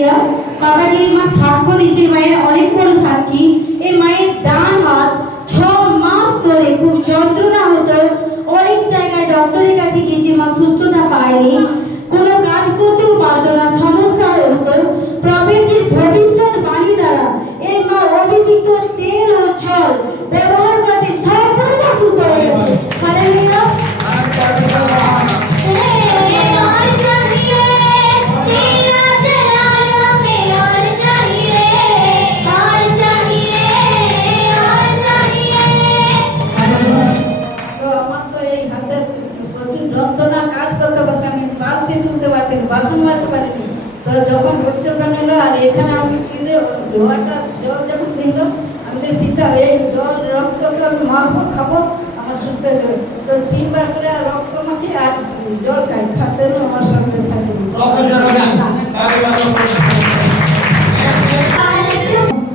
Hallelujah. বাবাজি মা সাক্ষ্য দিচ্ছে, মায়ের অনেক বড় সাক্ষী। এই মায়ের ডান হাত 6 মাস ধরে খুব যন্ত্রণা হতো, অনেক জায়গায় ডক্টরের কাছে গিয়েছে, মা সুস্থতা পায়নি, কোনো কাজ করতেও পারতো না, সমস্যা হতো। প্রফেটজির ভবিষ্যৎ বাণী দ্বারা এই মা অভিষিক্ত তেল ও জল ব্যবহার করতে সম্পূর্ণ সুস্থ হয়ে গেছে। হালেলুয়া। বাসন মাজতে পারিনি। তো যখন ভর্তি বানালো আর এখানে আমি ধোয়াটা জল যখন দিল আমাদের পিতা এই জল রক্তকে আমি মাখবো খাবো আমার সুস্থ হয়ে যাবে। তো 3 বার করে রক্ত মাখি আর জল খাই, খাতে আমার সুস্থ থাকে।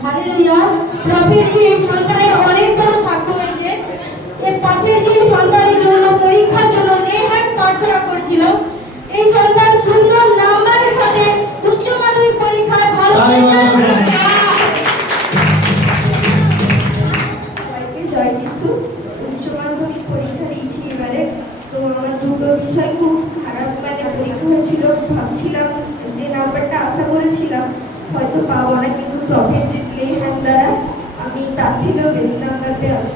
হালেলুয়া। প্রফেটজি এই সন্তানের অনেক বড় সাক্ষ্য হয়েছে। এই প্রফেটজি সন্তানের জন্য পরীক্ষার জন্য নেহাত প্রার্থনা করছিল। এই সন্তান সুন্দর নাম্বারের সাথে উচ্চ মাধ্যমিক পরীক্ষায় ভালো রেজাল্ট করেছে। জয় যিশু। উচ্চ মাধ্যমিক পরীক্ষা দিয়েছি এবারে। তো আমার দুটো বিষয় খুব খারাপ পরীক্ষা হয়েছিল। ভাবছিলাম যে নাম্বারটা আশা করেছিলাম হয়তো পাবো না, কিন্তু প্রফেটজির হ্যান্ড দ্বারা আমি তার থেকেও বেশি নাম্বার পেয়ে আসি।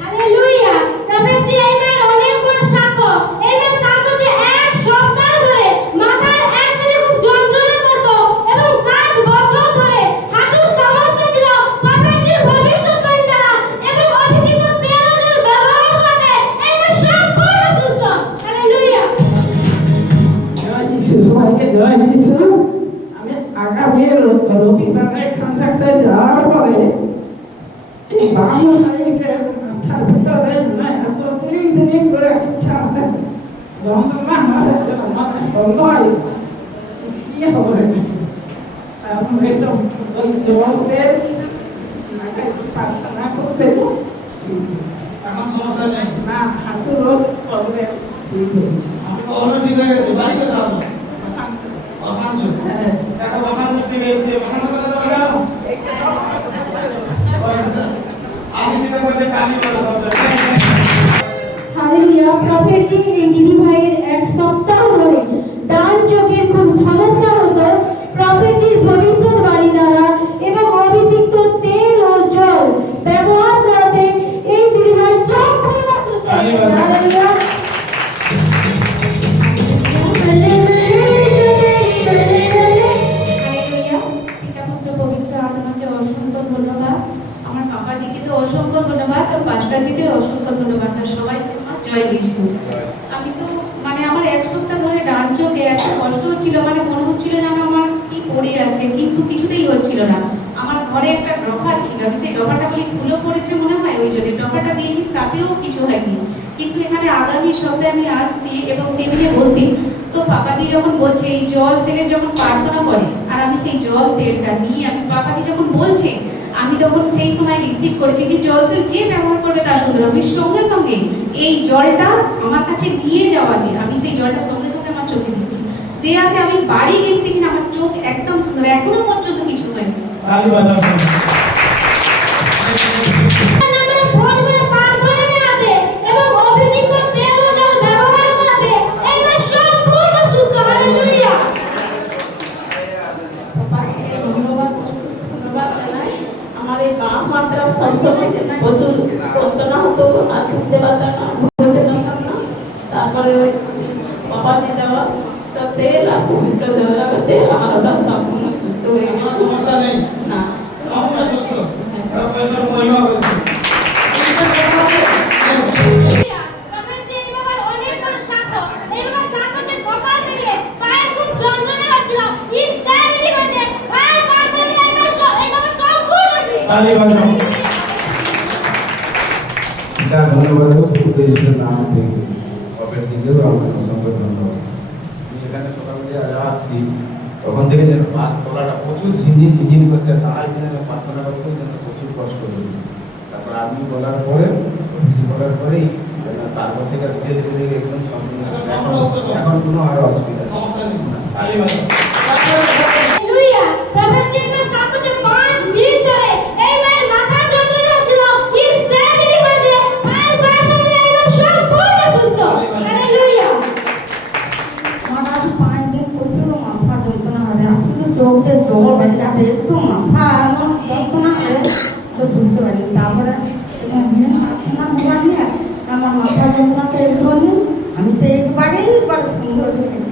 হালেলুয়া। প্রফেটজি এই মায়ের অনেক বড় সাক্ষ্য। এই মায়ের সাক্ষ্য যে এক সপ্তাহ ধরে মাথার এক সাইডে খুব যন্ত্রণা করতো এবং 7 বছর ধরে হাঁটুর সমস্যা ছিল। প্রফেটজির ভবিষ্যৎবাণী দ্বারা এবং অভিষিক্ত তেল ও জল ব্যবহার করতে এই মা সম্পূর্ণ সুস্থ। হালেলুয়া। জয় যিশু, সবাইকে জয় যিশু। আমি আগামী রবিবারে কন্ট্রাক্টে যাওয়ার পরে এই বাম সাইডে মাথার ভিতরে এত তিন করে যন্ত্রণা আমার বন্ধ হয় কি হবে। এখন একদম ওই জলের প্রার্থনা করতে এখন সমস্যা নেই, না হাঁটুর রোগ প্রবলেম ঠিক হয়ে গেছে। বাড়িতে যাও অশান্ত হ্যাঁ একটা বসান্ত থেকে এসে বসান্ত কথা তো গেল আসি সেটা বলছে কালি করে সব। হালেলুয়া। প্রফেটজি এই দিদি ভাইয়ের এক সপ্তাহ ধরে ডান চোখের খুব সমস্যা হতো। প্রফেটজির ভবিষ্যৎবাণী দ্বারা এবং অভিষিক্ত তেল ও জল ব্যবহার করতে এই দিদি ভাই সম্পূর্ণ সুস্থ হয়ে গেছে। হালেলুয়া। হালেলুয়া। পিতাপুত্র পবিত্র আত্মাকে অসংখ্য ধন্যবাদ। আমার পাপাজিকে তো অসংখ্য ধন্যবাদ আর পাস্টারজিকে অসংখ্য ধন্যবাদ। আর সবাইকে আমার জয় যিশু। আমি তো মানে আমার এক সপ্তাহ ধরে ডান চোখে এত কষ্ট হচ্ছিল, মানে মনে হচ্ছিল যেন আমার কি পড়ে আছে, কিন্তু কিছুতেই হচ্ছিল না। আমার ঘরে একটা ড্রপার ছিল, আমি সেই ড্রপারটা বলি খুলে পড়েছে মনে হয়, ওই জন্য ড্রপারটা দিয়েছি, তাতেও কিছু হয়নি। কিন্তু এখানে আগামী সপ্তাহে আমি আসছি এবং টেবিলে বসি, তো পাপাজি যখন বলছে এই জল তেলে যখন প্রার্থনা করে আর আমি সেই জল তেলটা নিয়ে আমি পাপাজি যখন বলছে আমি তখন সেই সময় রিসিভ করেছি যে জল তেল যে ব্যবহার করবে তার সুন্দর। আমি সঙ্গে সঙ্গে এই জলটা আমার কাছে নিয়ে যাওয়াতে আমি সেই জলটা সঙ্গে সঙ্গে আমার চোখে দিচ্ছি, দেওয়াতে আমি বাড়ি গেছি দেখি আমার চোখ একদম সুন্দর, এখনো পর্যন্ত কিছু হয়নি। আমার এই বাম হাতটা সবসময় প্রচুর যন্ত্রণা হতো, আর ঢুকতে পারতাম না, ঢুকতে পারতাম না। তারপরে ওই পাপাজি দেওয়া তো তেল আর পবিত্র জল লাগাতে আমার ওটা সম্পূর্ণ সুস্থ হয়ে গেছে। সমস্যা নেই, না সম্পূর্ণ সুস্থ। প্রফেসর মহিমা করেছে। ধন্যবাদ নাম থেকে প্রফেটকেও আমার অসংখ্য ধন্যবাদ। আমি এখানে সকালে আসছি তখন থেকে যেন পাত তোলাটা প্রচুর ঝিনঝিন ঝিনঝিন করছে, তারাই দিনে প্রার্থনা করতে যেন প্রচুর কষ্ট করি। তারপর আপনি বলার পরেই তারপর থেকে ধীরে ধীরে একদম সম্পূর্ণ এখন কোনো আর অসুবিধা নেই। তালি বাজাও। হালেলুয়া প্রফেট জিসাস সাথে যে 5 দিন ধরে এই মায়ের মাথা যন্ত্রণা হচ্ছিল ইনস্ট্যান্টলি হয়েছে 5 বার ধরে এই মা সম্পূর্ণ সুস্থ হালেলুয়া আমার আজ 5 দিন প্রচুর মাথা যন্ত্রণা হয় আসলে চোখে জল বেরিয়ে আসে একটু মাথা এমন যন্ত্রণা হয় তো বুঝতে পারি তারপরে আমার মাথা যন্ত্রণা তো এর জন্য আমি তো একবারেই সুন্দর হয়ে